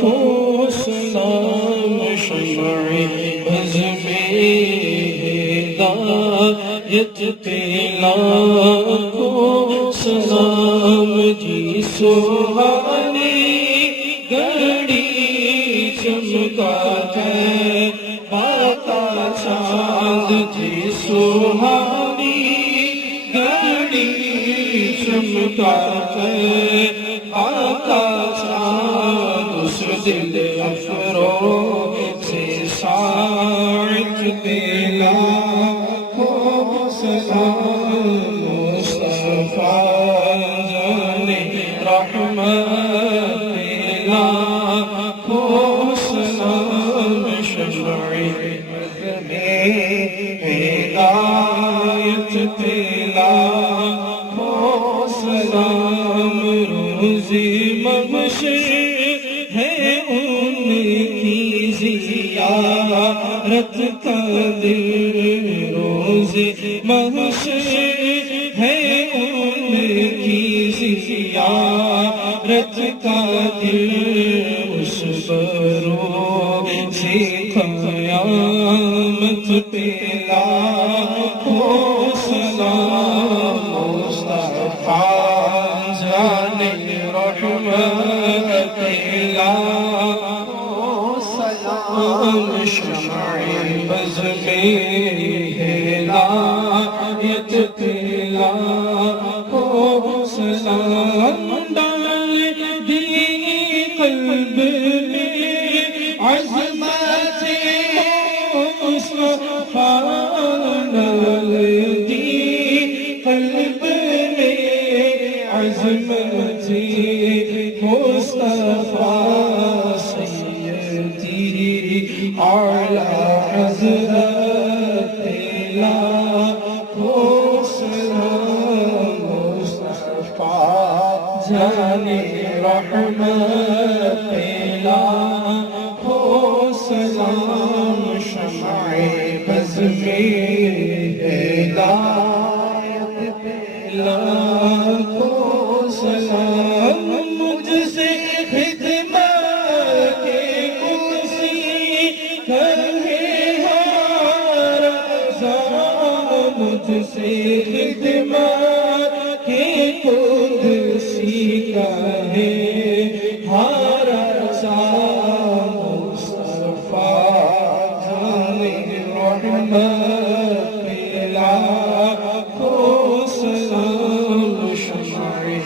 کو سلام شمع بز میں ہدایت پہ لاکھوں سلام جی سہانی گھڑی چمکا ہے پاتا چاند جی سہانی گھڑی چمکا ہے پاتا چاند اس دل افروز سے ساعت پہ لاکھوں سلام مصطفیٰ جان رحمت پہ لاکھوں سلام شمع بز میں ہدایت پہ لاکھوں سلام روزی محشر ہے ان کی زیارت کا دل روزی محشر ہے ان کی زیارت کا دل اس بروز قیامت پہ لاکھوں سلام مصطفیٰ جان رحمت پہ لاکھوں سلام شمع بز میں ہدایت پہ لاکھوں سلام ڈال دی قلب میں عظمت مصطفیٰ ڈال دی قلب میں عظمت مصطفیٰ سیدی اعلیٰ حضرت لاکھوں سلام مصطفیٰ جان رحمت پہ لاکھوں سلام شمع بز میں ہدایت پہ لاکھوں سلام مجھ سے خدمت کے کرسی کرے ہر رضا مجھ سے